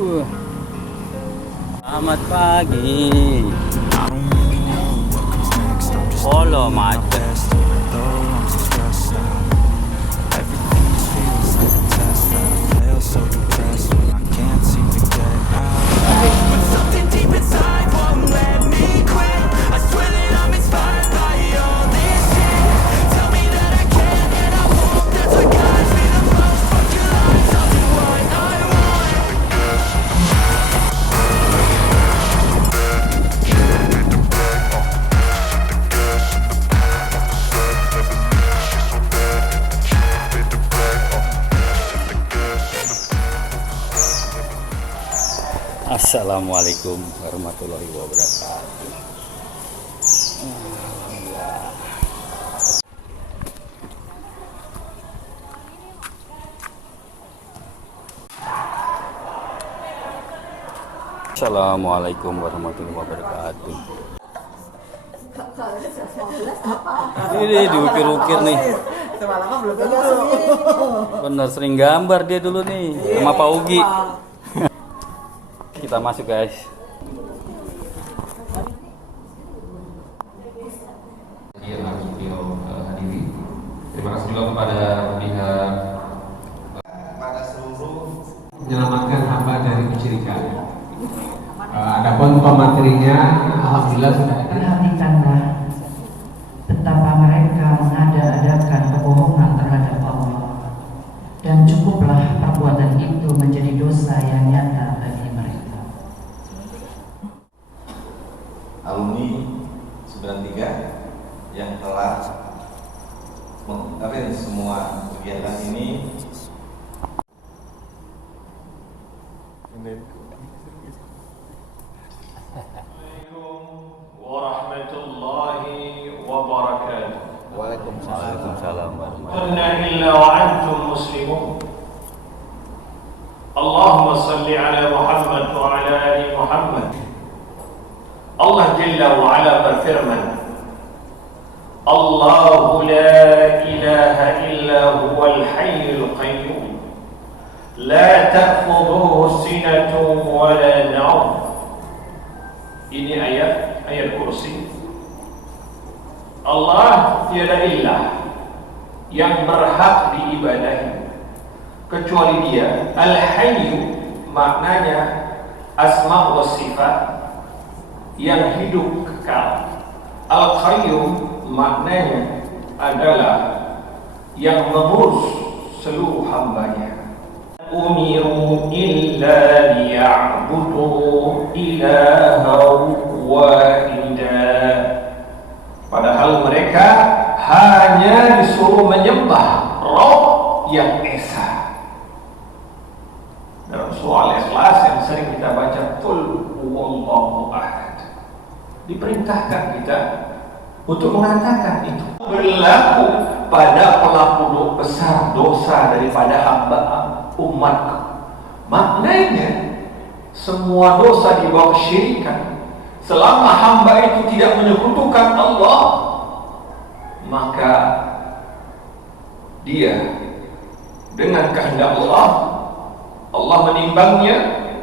Selamat pagi. Polo macet. Assalamualaikum warahmatullahi wabarakatuh. Assalamualaikum warahmatullahi wabarakatuh. Ini diukir-ukir nih. Bener sering gambar dia dulu nih sama Pak Ugi. Kita masuk guys. Yang harus beliau hadiri. Terima kasih juga kepada pihak pada seluruh menyelamatkan hamba dari kesyirikan. Adapun pematerinya, alhamdulillah sudah ada. Perhatikanlah betapa mereka mengada-adakan kebohongan terhadap Allah, dan cukuplah perbuatan itu menjadi dosa yang nyata bagi mereka. alumni 93 yang telah mengkarir semua kegiatan ini. Assalamualaikum warahmatullahi wabarakatuh. Waalaikumsalam warahmatullahi Qulna illa wa antum muslimun. Allahumma salli ala Muhammad wa ala ali Muhammad. Allah Jalla wa Ala berfirman, Allahu la ilaha illa huwal hayyul qayyum, la ta'khudhuhu sinatun wa la nawm. Ini ayat kursi. Allah tiada ilah yang berhak diibadahi kecuali Dia. Al-Hayyu maknanya asma wa sifat yang hidup kekal. Al-Qayyum maknanya adalah yang mengurus seluruh hambanya. Umiru illa liya'budu ilaha wahida. Padahal mereka hanya disuruh menyembah Rabb yang esa. Dalam surah Al-Ikhlas yang sering kita baca, Qul huwallahu ahad, diperintahkan kita untuk mengatakan itu. Berlaku pada pelaku besar dosa daripada hamba umatku. Maknanya semua dosa di bawah kesyirikan, selama hamba itu tidak menyekutukan Allah, maka dia dengan kehendak Allah menimbangnya,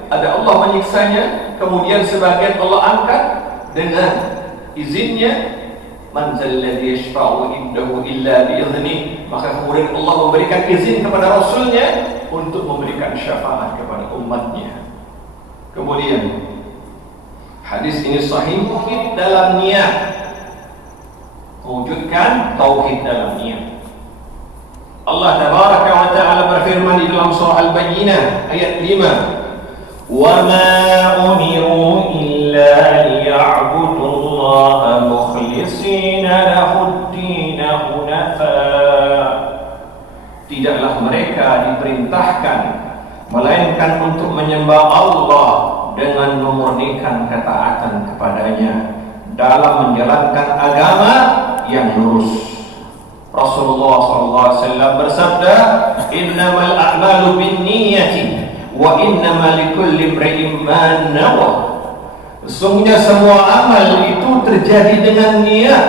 ada Allah menyiksanya, kemudian sebagian Allah angkat dengan izinnya. Man zalladzi yashfa'u indahu illa bi'idznih, maka kemudian Allah memberikan izin kepada Rasulnya untuk memberikan syafaat kepada umatnya. Kemudian hadis ini sahih, tauhid dalam niat, mewujudkan tauhid dalam niat. Allah tabaraka wa ta'ala berfirman di dalam surah Al-Bayyinah ayat 5, wa ma umiru illa liya'budu Allah mukhlishina lahud-din hunafa. Tidaklah mereka diperintahkan melainkan untuk menyembah Allah dengan memurnikan ketaatan kepadanya dalam menjalankan agama yang lurus. Rasulullah SAW bersabda, innamal a'malu binniyati wa innamal likulli imri'in ma nawa. Sesungguhnya semua amal itu terjadi dengan niat,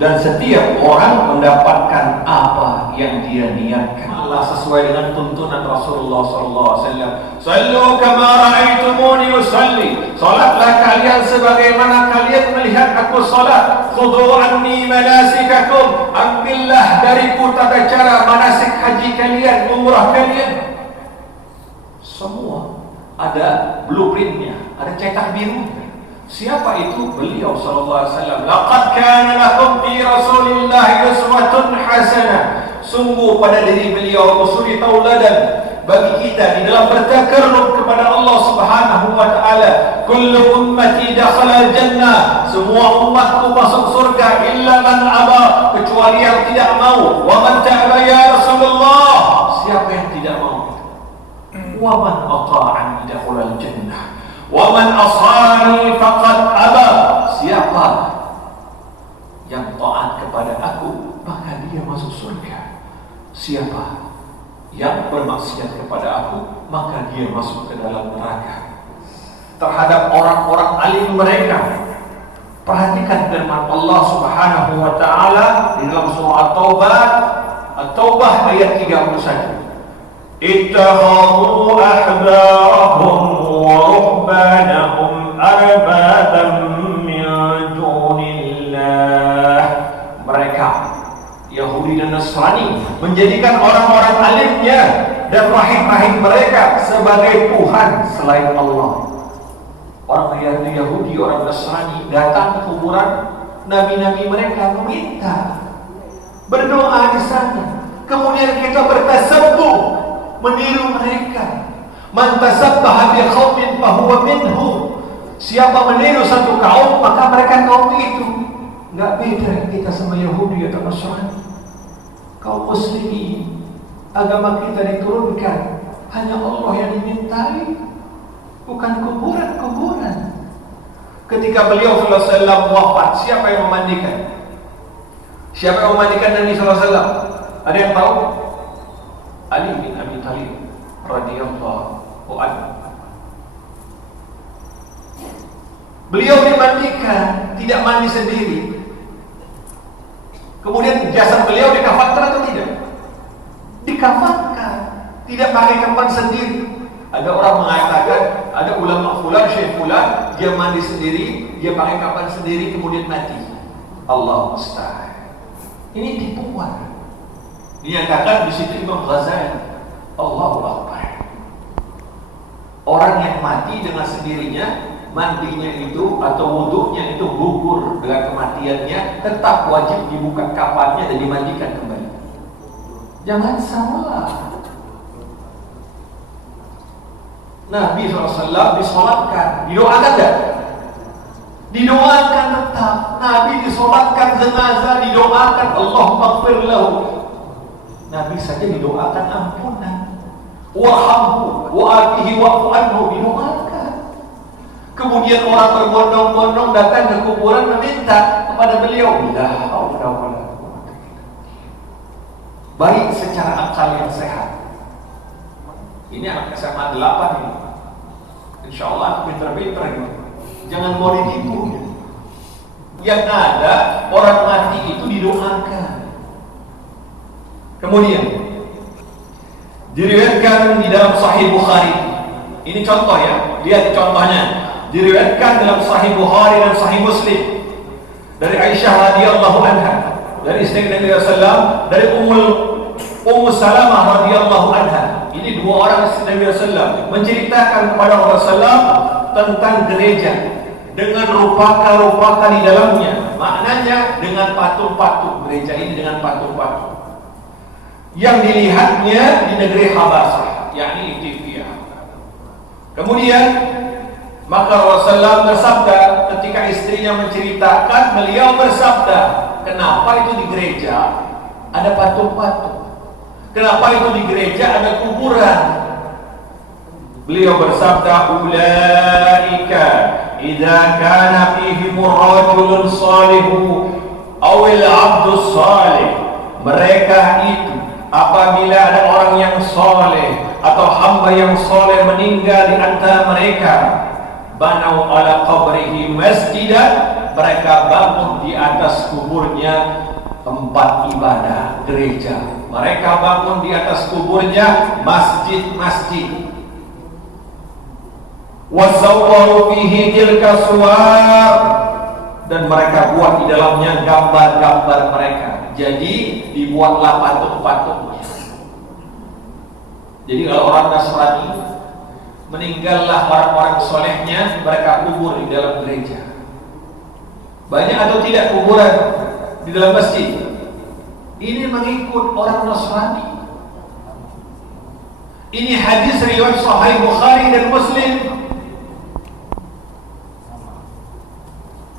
dan setiap orang mendapatkan apa yang dia niatkan. Allah sesuai dengan tuntunan Rasulullah SAW. Sallu kama ra'aitumuni usalli. Salatlah kalian sebagaimana kalian melihat aku salat. Khudhu anni manasikakum. Ambillah dariku tata cara manasik haji kalian, umrah kalian. Semua ada blueprintnya, ada cetak biru. Siapa itu? Beliau sallallahu alaihi wasallam. Laqad kana lakum fi Rasulillahi uswatun hasanah. Sungguh pada diri beliau suri tauladan bagi kita di dalam bertakarrub kepada Allah Subhanahu wa taala. Kullu ummati dakhala jannah. Semua umatku masuk surga illa man aba, kecuali yang tidak mau. Wa man ta'aba ya Rasulullah. Siapa yang tidak mau? Wa man ata'ani dakhala jannah. Wa man asani faqad aba. Siapa yang taat kepada aku, maka dia masuk surga. Siapa yang bermaksiat kepada aku, maka dia masuk ke dalam neraka. Terhadap orang-orang alim mereka, perhatikan firman Allah Subhanahu wa taala di dalam surah At-Taubah ayat 31. Ittakhadhu ahbarahum wa ruhbanahum arbatan min dunillah. Mereka Yahudi dan Nasrani menjadikan orang-orang alimnya dan rahib-rahib mereka sebagai Tuhan selain Allah. Orang Yahudi, orang Nasrani datang ke kuburan nabi-nabi mereka meminta, berdoa di sana. Kemudian kita bertasabbuh, meniru mereka. Man tasabbaha bi qaumin fa huwa minhum. Siapa meniru satu kaum, maka mereka kaum itu. Enggak beda kita sama Yahudi atau Nasrani. Kaum muslimin, agama kita diturunkan hanya Allah yang dimintai, bukan kuburan-kuburan. Ketika beliau sallallahu alaihi wasallam wafat, siapa yang memandikan? Siapa yang memandikan Nabi sallallahu alaihi wasallam? Ada yang tahu? Ali bin Abi Thalib radhiyallahu anhu. Beliau dimandikan, tidak mandi sendiri. Kemudian jasad beliau dikafankan atau tidak? Dikafankan, tidak pakai kafan sendiri. Ada orang mengatakan, ada ulama fulan, syekh fulan, dia mandi sendiri, dia pakai kafan sendiri, kemudian mati. Allah musta'an. Ini tipuan. Dinyatakan di situ Imam Ghazali. Allahu Akbar. Orang yang mati dengan sendirinya, mandinya itu atau wuduknya itu gugur dengan kematiannya, tetap wajib dibuka kafannya dan dimandikan kembali. Jangan salah. Nabi SAW disolatkan, didoakan tak? Didoakan tetap. Nabi disolatkan jenazah, didoakan Allahumma ighfir lahu. Nabi saja didoakan ampunan. Warhamhu wa'afihi wa'fu anhu, didoakan. Kemudian orang berbondong-bondong datang ke kuburan meminta kepada beliau. La haula wala quwwata illa billah. Baik secara akal yang sehat. Ini anak SMA 8 ini. Insyaallah pintar-pintar ini. Jangan mau ditipu. Yang ada orang mati itu didoakan. Kemudian diriwayatkan di dalam Sahih Bukhari. Ini contoh ya, lihat contohnya. Diriwayatkan dalam Sahih Bukhari dan Sahih Muslim dari Aisyah radhiyallahu anha, dari istri Nabi sallallahu, dari Ummu Salamah radhiyallahu anha. Ini dua orang istri Nabi sallallahu menceritakan kepada Rasulullah tentang gereja dengan rupaka-rupaka di dalamnya. Maknanya dengan patung-patung. Gereja ini dengan patung-patung yang dilihatnya di negeri Habasah, yakni Ethiopia. Kemudian maka Rasulullah bersabda ketika istrinya menceritakan, beliau bersabda, kenapa itu di gereja ada patung-patung? Kenapa itu di gereja ada kuburan? Beliau bersabda, ulaika idza kana fihim rajulun salihu aw al-'abdus salih. Mereka itu apabila ada orang yang soleh atau hamba yang soleh meninggal di antara mereka, banau ala qabrihi masjidan, mereka bangun di atas kuburnya tempat ibadah, gereja. Mereka bangun di atas kuburnya masjid-masjid. Wasawwaru fihi tilka suwar, dan mereka buat di dalamnya gambar-gambar mereka. Jadi dibuatlah patung-patungnya. Jadi kalau orang Nasrani meninggallah orang-orang solehnya, mereka kubur di dalam gereja. Banyak atau tidak kuburan di dalam masjid? Ini mengikut orang Nasrani. Ini hadis riwayat Sahih Bukhari dan Muslim.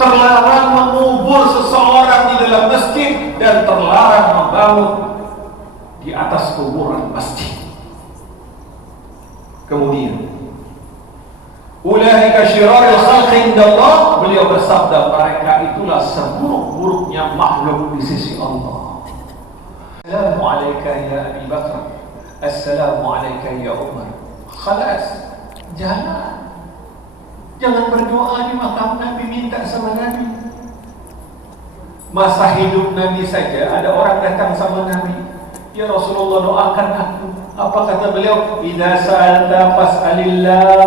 Terlarang mengubur seseorang di dalam masjid dan terlarang membangun di atas kuburan masjid. Kemudian ulaika syirarul khalqi indallah, beliau bersabda mereka itulah seburuk-buruknya makhluk di sisi Allah. Assalamu alayka ya Abi Bakar, assalamu alayka ya Umar. Khalas, jalan. Jangan berdoa di makam Nabi, minta sama Nabi. Masa hidup Nabi saja ada orang datang sama Nabi, ya Rasulullah doakan aku. Apa kata beliau? Idza sa'alta fas'alillah.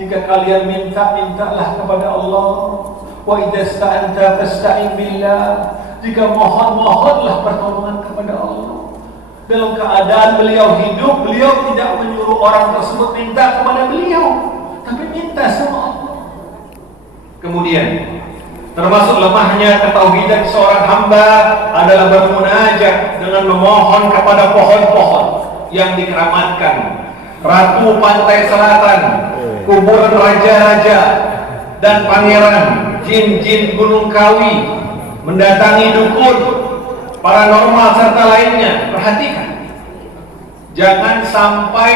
Jika kalian minta, mintalah kepada Allah. Wa idza sta'anta fasta'in billah. Jika mohon, mohonlah pertolongan kepada Allah. Dalam keadaan beliau hidup, beliau tidak menyuruh orang tersebut minta kepada beliau, tapi minta sama Allah. Kemudian termasuk lemahnya ketauhidan seorang hamba adalah bermunajat dengan memohon kepada pohon-pohon yang dikeramatkan, ratu pantai selatan, kuburan raja-raja dan pangeran, jin-jin gunung kawi, mendatangi dukun, paranormal serta lainnya. Perhatikan, jangan sampai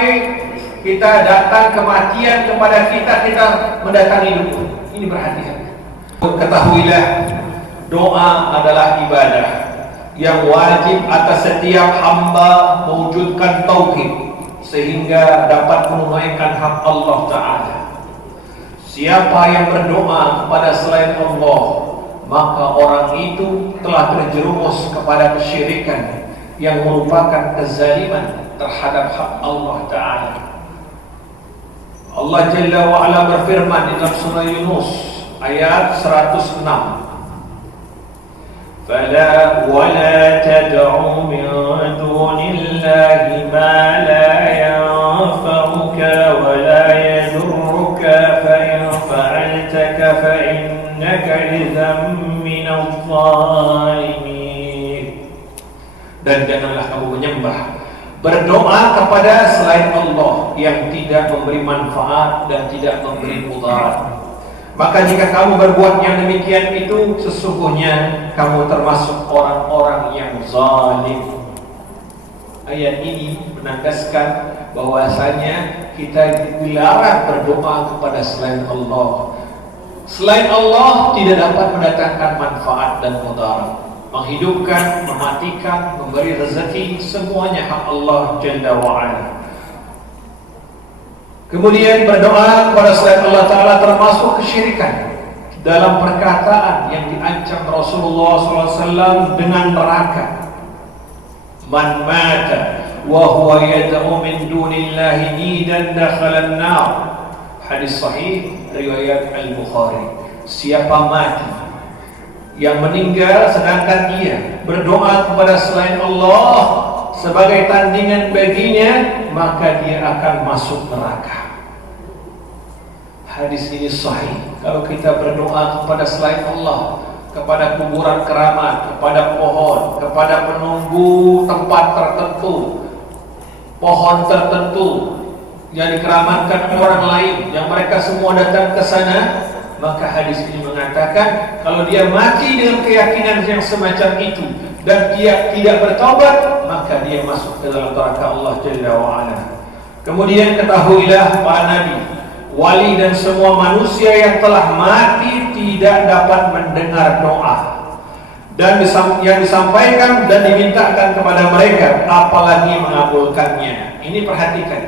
kita datang kematian kepada kita mendatangi dukun. Ini perhatikan. Ketahuilah, doa adalah ibadah yang wajib atas setiap hamba mewujudkan tauhid sehingga dapat menunaikan hak Allah Ta'ala. Siapa yang berdoa kepada selain Allah, maka orang itu telah terjerumus kepada kesyirikan yang merupakan kezaliman terhadap hak Allah Ta'ala. Allah Jalla wa'ala berfirman di dalam surah Yunus ayat 106, فَلَا وَلَا تَدْعُوا مِن دُونِ اللَّهِ مَا لَا يَنفَعُكَ وَلَا يَضُرُّكَ فَإِن فَعَلْتَ فَإِنَّكَ إِذًا مِنَ الظَّالِمِينَ. Dan janganlah kamu menyembah, berdoa kepada selain Allah yang tidak memberi manfaat dan tidak memberi mudarat. Maka jika kamu berbuat yang demikian itu, sesungguhnya kamu termasuk orang-orang yang zalim. Ayat ini menegaskan bahwasanya kita dilarang berdoa kepada selain Allah. Selain Allah tidak dapat mendatangkan manfaat dan mudarat, menghidupkan, mematikan, memberi rezeki, semuanya hak Allah Jalla wa'ala. Kemudian berdoa kepada selain Allah Ta'ala termasuk kesyirikan dalam perkataan yang diancam Rasulullah SAW dengan neraka. Man mata wa huwa yad'u min dunillahi nidan dakhala an-nar. Hadis sahih riwayat Al-Bukhari. Siapa mati yang meninggal sedangkan dia berdoa kepada selain Allah sebagai tandingan baginya, maka dia akan masuk neraka. Hadis ini sahih. Kalau kita berdoa kepada selain Allah, kepada kuburan keramat, kepada pohon, kepada penunggu tempat tertentu, pohon tertentu yang dikeramatkan orang lain, yang mereka semua datang ke sana, maka hadis ini mengatakan kalau dia mati dengan keyakinan yang semacam itu dan dia tidak bertobat, maka dia masuk ke dalam neraka Allah Jalla wa'ala. Kemudian ketahuilah para nabi, wali dan semua manusia yang telah mati tidak dapat mendengar doa dan yang disampaikan dan dimintakan kepada mereka, apalagi mengabulkannya. Ini perhatikan.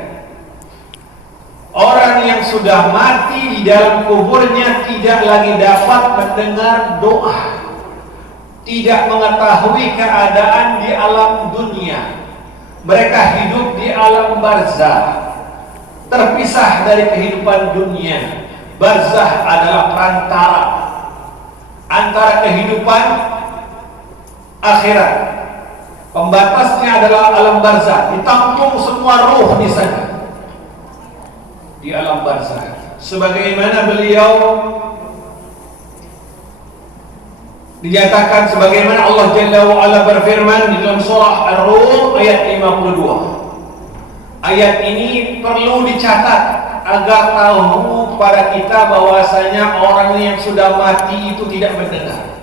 Orang yang sudah mati di dalam kuburnya tidak lagi dapat mendengar doa, tidak mengetahui keadaan di alam dunia. Mereka hidup di alam barzah, terpisah dari kehidupan dunia. Barzah adalah perantara antara kehidupan akhirat. Pembatasnya adalah alam barzah, ditampung semua ruh di sana, di alam barzah. Sebagaimana beliau dinyatakan, sebagaimana Allah Jalla wa Ala berfirman di dalam surah Ar-Rum ayat 52. Ayat ini perlu dicatat agar tahu pada kita bahwasanya orang yang sudah mati itu tidak mendengar.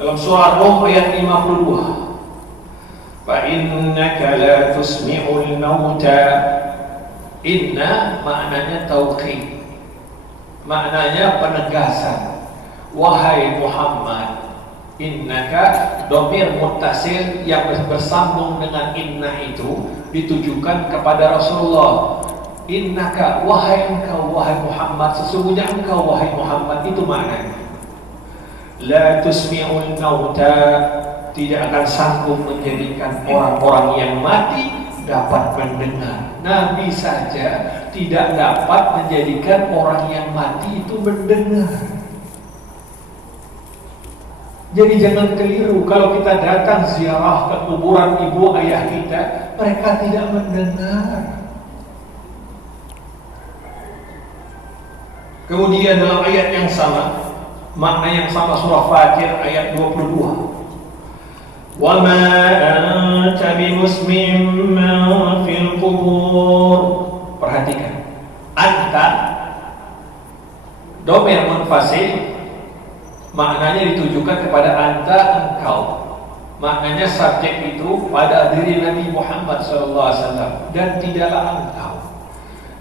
Dalam surah Ar-Rum ayat 52, fa innaka la tusmi'ul mauta. Inna maknanya tauqid, maknanya penegasan. Wahai Muhammad, innaka domir muttasil yang bersambung dengan inna itu ditujukan kepada Rasulullah. Innaka, wahai engkau, wahai Muhammad, sesungguhnya engkau, wahai Muhammad, itu maknanya. La tusmi'ul mauta, tidak akan sanggup menjadikan orang-orang yang mati dapat mendengar. Nabi saja tidak dapat menjadikan orang yang mati itu mendengar. Jadi jangan keliru kalau kita datang ziarah ke kuburan ibu ayah kita, mereka tidak mendengar. Kemudian dalam ayat yang sama, makna yang sama, surah Fatir ayat 22. Wa ma anta bimusmi'in man fil qubur. Perhatikan, anta domir munfasil, maknanya ditujukan kepada anta, engkau. Maknanya subjek itu pada diri Nabi Muhammad SAW, dan tidaklah engkau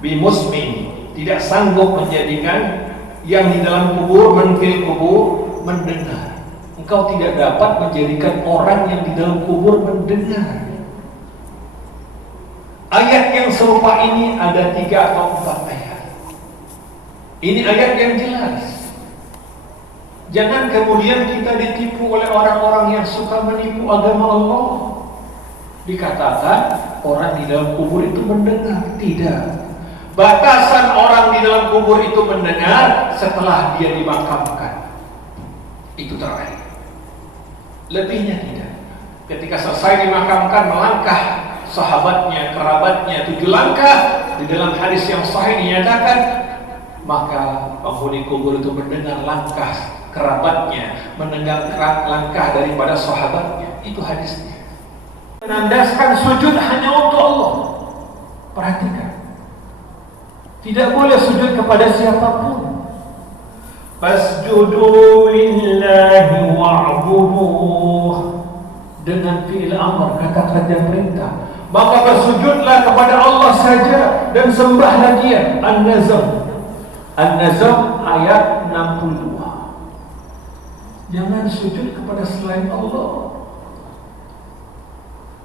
bimusmin, tidak sanggup menjadikan yang di dalam kubur, menfil kubur, mendengar. Engkau tidak dapat menjadikan orang yang di dalam kubur mendengar. Ayat yang serupa ini ada 3 atau 4 ayat. Ini ayat yang jelas. Jangan kemudian kita ditipu oleh orang-orang yang suka menipu agama Allah. Dikatakan orang di dalam kubur itu mendengar. Tidak. Batasan orang di dalam kubur itu mendengar setelah dia dimakamkan. Itu terakhir. Lebihnya tidak. Ketika selesai dimakamkan, melangkah sahabatnya, kerabatnya 7 langkah. Di dalam hadis yang sahih dinyatakan, maka penghuni kubur itu mendengar langkah kerabatnya, mendengar langkah daripada sahabatnya. Itu hadisnya. Menandaskan sujud hanya untuk Allah. Perhatikan, tidak boleh sujud kepada siapapun. Fasjudu lillahi wa'buduh, dengan fi'il amr, kata-kata perintah. Maka bersujudlah kepada Allah saja dan sembahlah Dia. An-Nazm, An-Nazm ayat 62. Jangan sujud kepada selain Allah.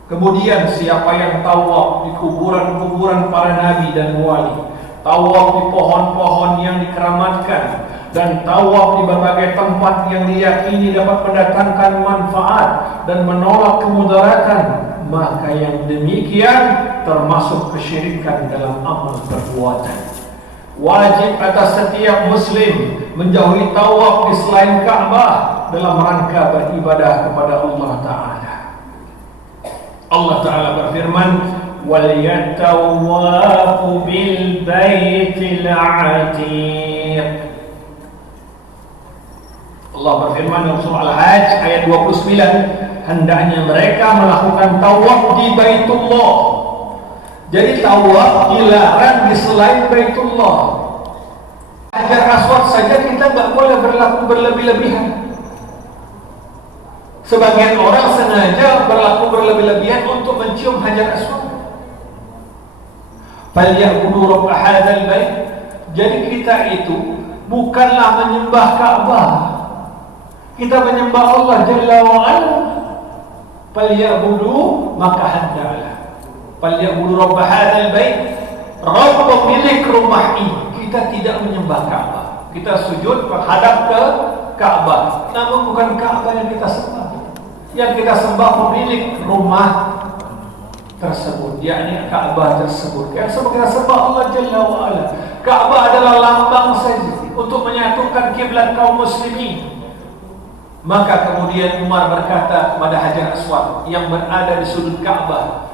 Kemudian siapa yang tawaf di kuburan-kuburan para nabi dan wali, tawaf di pohon-pohon yang dikeramatkan, dan tawaf di berbagai tempat yang diyakini dapat mendatangkan manfaat dan menolak kemudaratan, maka yang demikian termasuk kesyirikan dalam amal perbuatan. Wajib atas setiap muslim menjauhi tawaf di selain Ka'bah dalam rangka beribadah kepada Allah Ta'ala. Allah Ta'ala berfirman, وَلْيَتَّوَّافُ بِالْبَيْتِ الْعَتِيقِ. Allah berfirman dalam surah Al-Hajj ayat 29, hendaknya mereka melakukan tawaf di Baitullah. Jadi tawaf dilarang di selain Baitullah. Hajar Aswad saja kita tidak boleh berlaku berlebih-lebihan. Sebagian orang sengaja berlaku berlebih-lebihan untuk mencium Hajar Aswad. فَلْيَعْبُدُوا رَبَّ هَذَا الْبَيْتِ. Jadi kita itu bukanlah menyembah Ka'bah, kita menyembah Allah Jalla wa'ala. فَلْيَعْبُدُوا, maka hendaklah فَلْيَعْبُدُوا رَبَّ هَذَا الْبَيْتِ, Rabb pemilik rumah ini. Kita tidak menyembah Ka'bah. Kita sujud menghadap ke Ka'bah. Namun bukan Ka'bah yang kita sembah. Yang kita sembah pemilik rumah tersebut, yakni Ka'bah tersebut. Yang semua kita sembah Allah Jalla wa'ala. Ka'bah adalah lambang saja untuk menyatukan kiblat kaum muslimin. Maka kemudian Umar berkata kepada Hajar Aswad yang berada di sudut Ka'bah,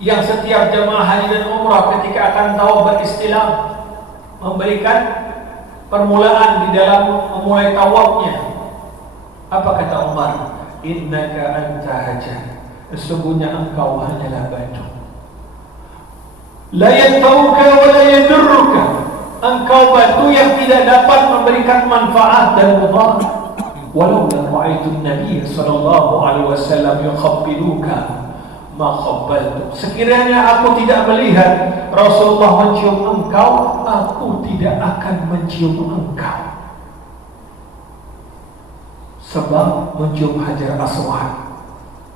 yang setiap jemaah haji dan umrah ketika akan tawaf beristilam, memberikan permulaan di dalam memulai tawafnya. Apa kata Umar? Innaka anta hajar, sesungguhnya engkau hanyalah batu. La yantauka wa la yadurruka, engkau batu yang tidak dapat memberikan manfaat dan mudarat. Walau ra'aitu Nabi sallallahu alaihi wasallam yuqabbiluka ma qabbaltu. Sekiranya aku tidak melihat Rasulullah mencium engkau, aku tidak akan mencium engkau. Sebab mencium Hajar Aswad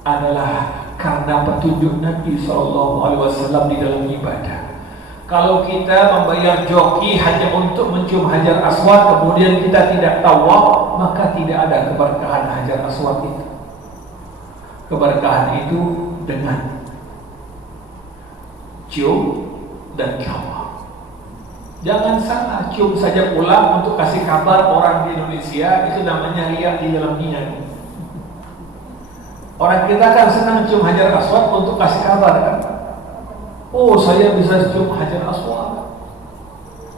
adalah karena petunjuk Nabi sallallahu alaihi wasallam di dalam ibadah. Kalau kita membayar joki hanya untuk mencium Hajar Aswad, kemudian kita tidak tawaf, maka tidak ada keberkahan Hajar Aswad itu. Keberkahan itu dengan cium dan tawaf. Jangan salah, cium saja pulang untuk kasih kabar orang di Indonesia, itu namanya riak di dalam niat. Orang kita kan senang cium Hajar Aswad untuk kasih kabar kan. Oh, saya bisa cium Hajar Aswad.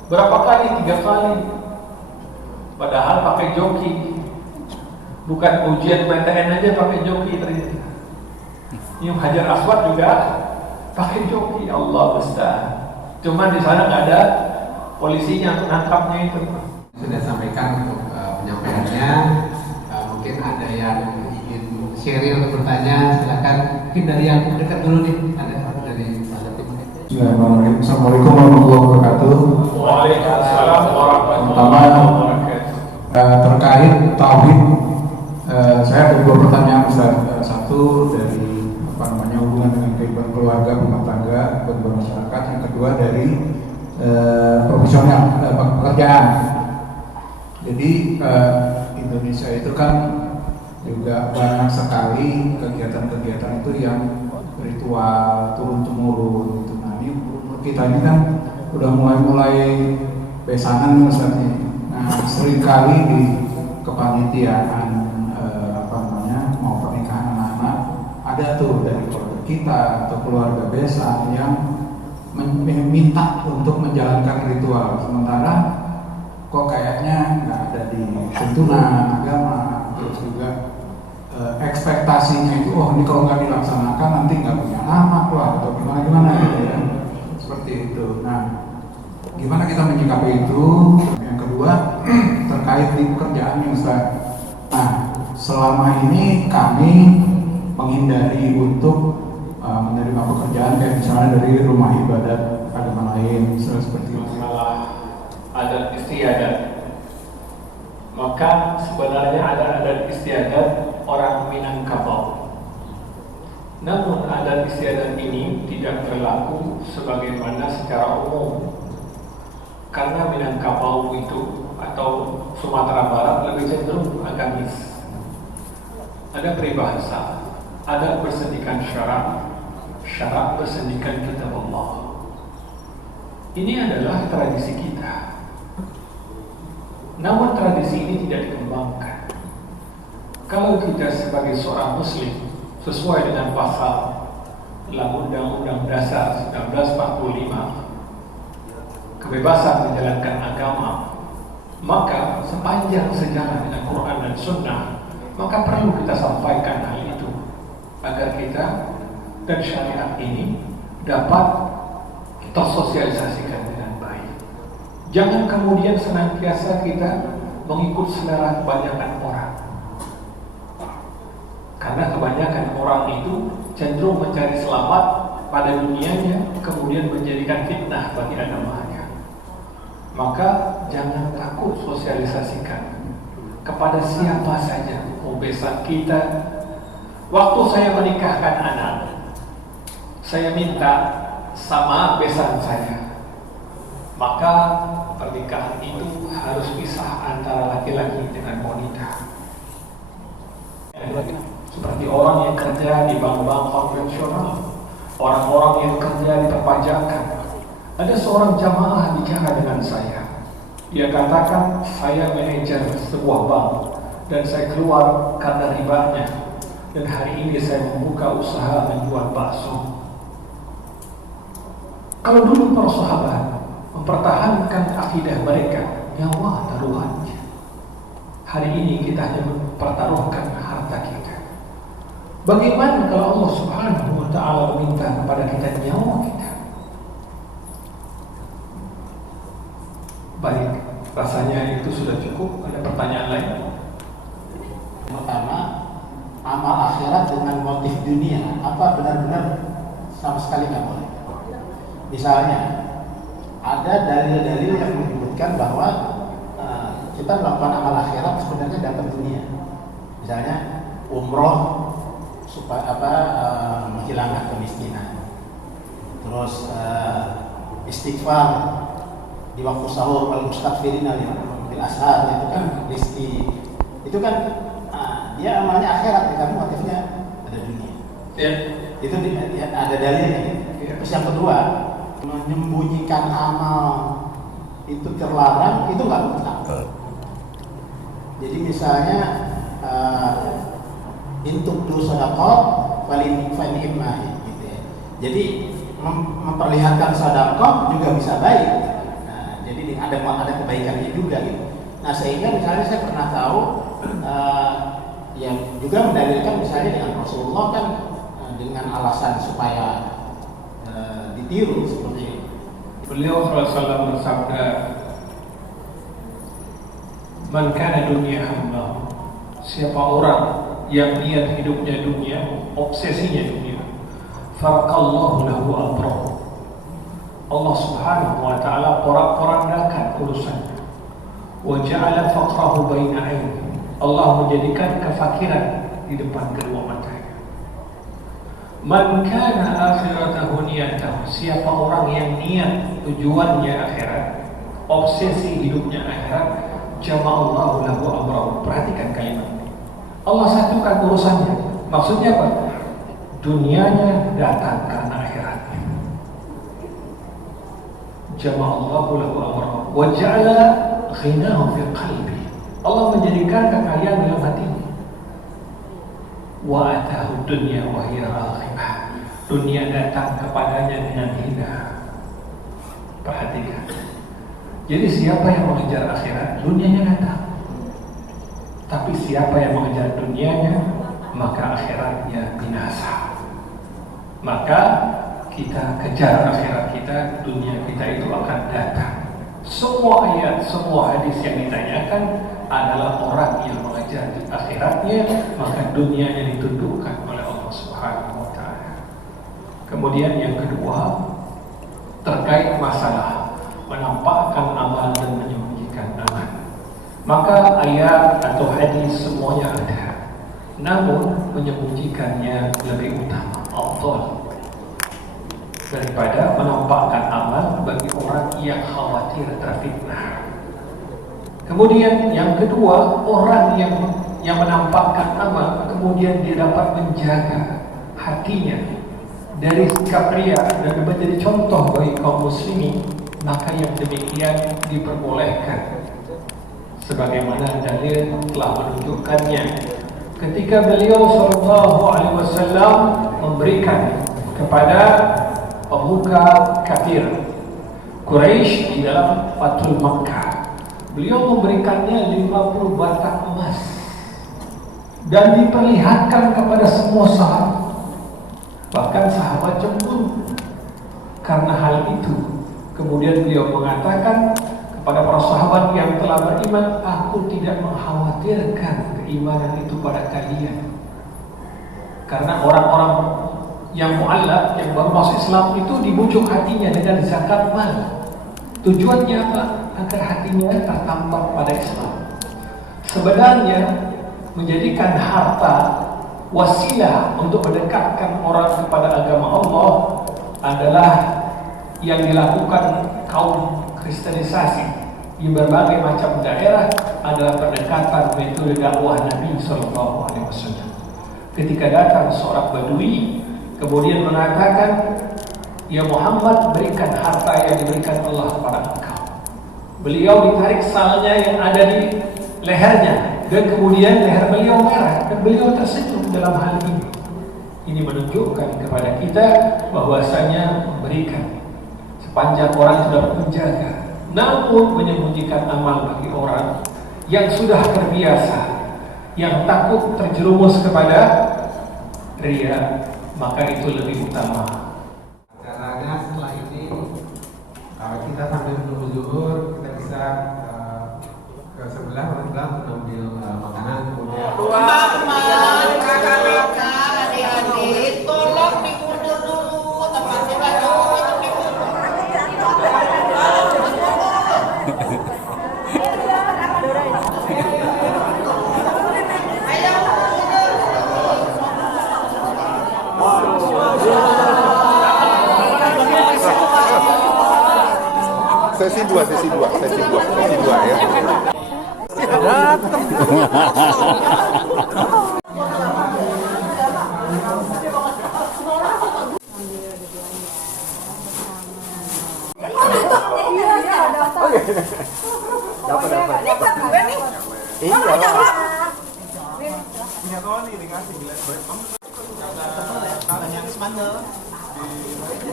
Berapa kali? 3 kali. Padahal pakai joki. Bukan ujian PTN aja pakai joki ternyata. Cium Hajar Aswad juga pakai joki. Allah musta'an. Cuma di sana nggak ada polisinya untuk nangkapnya itu. Sudah sampaikan untuk penyampaiannya. Mungkin ada yang ingin share atau bertanya, silakan. Mungkin dari yang dekat dulu nih. Ada dari Assalamualaikum warahmatullahi wabarakatuh. Waalaikumsalam warahmatullahi wabarakatuh. Terkait tauhid, saya ada 2 pertanyaan, Ustaz. Satu dari hubungan dengan kehidupan keluarga, rumah tangga, kehidupan masyarakat. Yang kedua dari profesional, pekerjaan. Jadi Indonesia itu kan juga banyak sekali kegiatan-kegiatan itu yang ritual turun-temurun gitu. Nah, ini kita ini kan udah mulai besanan misalnya. Nah, seringkali di kepanitiaan mau pernikahan anak-anak ada tuh dari keluarga kita atau keluarga besan yang meminta untuk menjalankan ritual, sementara kok kayaknya nggak ada di tuntunan agama. Terus juga ekspektasinya itu, oh ini kalau nggak dilaksanakan nanti nggak punya anak lah atau gimana gitu ya, seperti itu. Nah, gimana kita menyikapi itu? Yang kedua terkait di pekerjaan nih, Ustaz. Nah, selama ini kami menghindari untuk menerima pekerjaan kayak misalnya dari rumah ibadat agama lain, seperti itu. Masalah adat istiadat, maka sebenarnya ada adat istiadat orang Minangkabau. Namun adat istiadat ini tidak berlaku sebagaimana secara umum, karena Minangkabau itu atau Sumatera Barat lebih cenderung agamis. Ada peribahasa, adat bersendikan syarak, syarak bersendikan kitab Allah. Ini adalah tradisi kita. Namun tradisi ini tidak dikembangkan. Kalau kita sebagai seorang muslim sesuai dengan pasal dalam Undang-Undang Dasar 1945, kebebasan menjalankan agama, maka sepanjang sejarah dengan Quran dan Sunnah, maka perlu kita sampaikan hal itu agar kita dan syariat ini dapat tersosialisasikan dengan baik. Jangan kemudian senantiasa kita mengikut selera kebanyakan orang, karena kebanyakan orang itu cenderung mencari selamat pada dunianya, kemudian menjadikan fitnah bagi agamanya. Maka jangan takut sosialisasikan kepada siapa saja, besan kita. Waktu saya menikahkan anak, saya minta sama besan saya, maka pernikahan itu harus pisah antara laki-laki dengan wanita. Seperti orang yang kerja di bank-bank konvensional, orang-orang yang kerja di perpajakan. Ada seorang jamaah bicara dengan saya. Dia katakan, saya manajer sebuah bank dan saya keluar karena ribanya. Dan hari ini saya membuka usaha menjual bakso. Kalau dulu para sahabat mempertahankan akidah mereka, nyawa taruhannya. Hari ini kita hanya mempertaruhkan harta kita. Bagaimana kalau Allah Subhanahu wa Ta'ala meminta kepada kita nyawa kita? Baik, rasanya itu sudah cukup. Ada pertanyaan lain? Pertama, amal akhirat dengan motif dunia, apa benar-benar sama sekali nggak boleh? Misalnya, ada dalil-dalil yang menyebutkan bahwa kita melakukan amal akhirat sebenarnya dapat dunia. Misalnya, umroh supaya menghilangkan kemiskinan. Terus istighfar di waktu sahur, wal mustaghfirina bil ashar, itu kan rezeki. Itu kan dia amalnya akhirat karena motifnya ada dunia. Ya. Itu ada dalilnya. Terus yang kedua, menyembunyikan amal itu terlarang, itu nggak mutlak. Jadi misalnya intuk sedekah fa'in imma gitu ya. Jadi memperlihatkan sedekah juga bisa baik. Nah, jadi ada kebaikannya juga gitu. Nah, sehingga misalnya saya pernah tahu yang juga mendalilkan misalnya dengan Rasulullah kan dengan alasan supaya ditiru seperti itu. Beliau SAW bersabda, "Man kana dunya hamma." Siapa orang yang niat hidupnya dunia, obsesinya dunia, faraqallahu lahu amrahu. Allah Subhanahu wa Ta'ala porak-porandakan urusannya. Wa ja'ala faqrahu baina 'aini. Allah menjadikan kefakiran di depan kedua matanya. Man kana akhiratahu niyatahu. Siapa orang yang niat tujuannya akhirat, obsesi hidupnya akhirat, jama'allahu lahu amrahu. Perhatikan kalimat ini. Allah satukan urusannya. Maksudnya apa? Dunianya datang karena akhiratnya. Jama'allahu lahu amrahu wa ja'ala ghinahu fi qalbi. Allah menjadikan kekayaan dalam hatinya. Wa atahu dunya wa hiya raghibah. Dunia datang kepadanya dengan hina. Perhatikan. Jadi siapa yang mengejar akhirat, dunianya datang. Tapi siapa yang mengejar dunianya, maka akhiratnya binasa. Maka kita kejar akhirat kita, dunia kita itu akan datang. Semua ayat, semua hadis yang ditanyakan adalah orang yang mengejar akhiratnya, maka dunianya ditundukkan oleh Allah Subhanahu wa Ta'ala. Kemudian yang kedua, terkait masalah menampakkan amal dan menyembunyikan amal. Maka ayat atau hadis semuanya ada, namun menyembunyikannya lebih utama, afdal, daripada menampakkan amal bagi orang yang khawatir terfitnah. Kemudian yang kedua, orang yang menampakkan amal kemudian dia dapat menjaga hatinya dari sikap riya dan menjadi contoh bagi kaum muslimin, maka yang demikian diperbolehkan. Sebagaimana dalil telah menunjukkannya ketika beliau sallallahu alaihi wasallam memberikan kepada pemuka kafir Quraisy di dalam Fathul Makkah, beliau memberikannya 50 batang emas dan diperlihatkan kepada semua sahabat. Bahkan sahabat cemburu karena hal itu. Kemudian beliau mengatakan kepada para sahabat yang telah beriman, aku tidak mengkhawatirkan keimanan itu pada kalian. Karena orang-orang yang mu'allaf, yang baru masuk Islam itu dibujuk hatinya dengan zakat mal. Tujuannya apa? Agar hatinya tertampar pada Islam. Sebenarnya menjadikan harta wasilah untuk mendekatkan orang kepada agama Allah adalah yang dilakukan kaum kristenisasi di berbagai macam daerah adalah pendekatan metode dakwah Nabi Sallallahu Alaihi Wasallam. Ketika datang seorang Badui kemudian mengatakan, "Ya Muhammad, berikan harta yang diberikan Allah kepada engkau." Beliau ditarik salnya yang ada di lehernya dan kemudian leher beliau merah dan beliau tersenyum dalam hal ini. Ini menunjukkan kepada kita bahwasanya memberikan sepanjang orang sudah menjaga, namun menyembunyikan amal bagi orang yang sudah terbiasa, yang takut terjerumus kepada ria, maka itu lebih utama. Caranya setelah ini kita sambil menunggu zuhur, kita bisa ke sebelah untuk ambil makanan, kemudian adik-adik, tolong dimundur dulu tempatnya baru untuk dimundur. Sesi dua ya.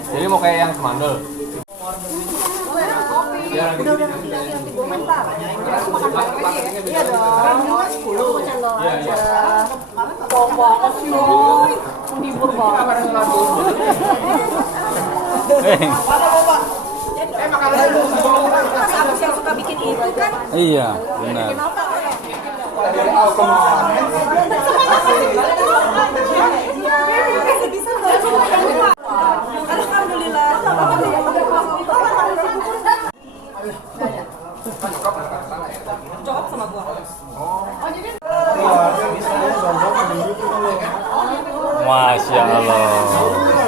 Jadi mau kayak yang semandel. Iya dong, 10 channel aja. Bong banget sih, menghibur banget. Aku yang suka bikin itu kan. Iya, benar. Alhamdulillah. Cocok sama gua. Masya Allah.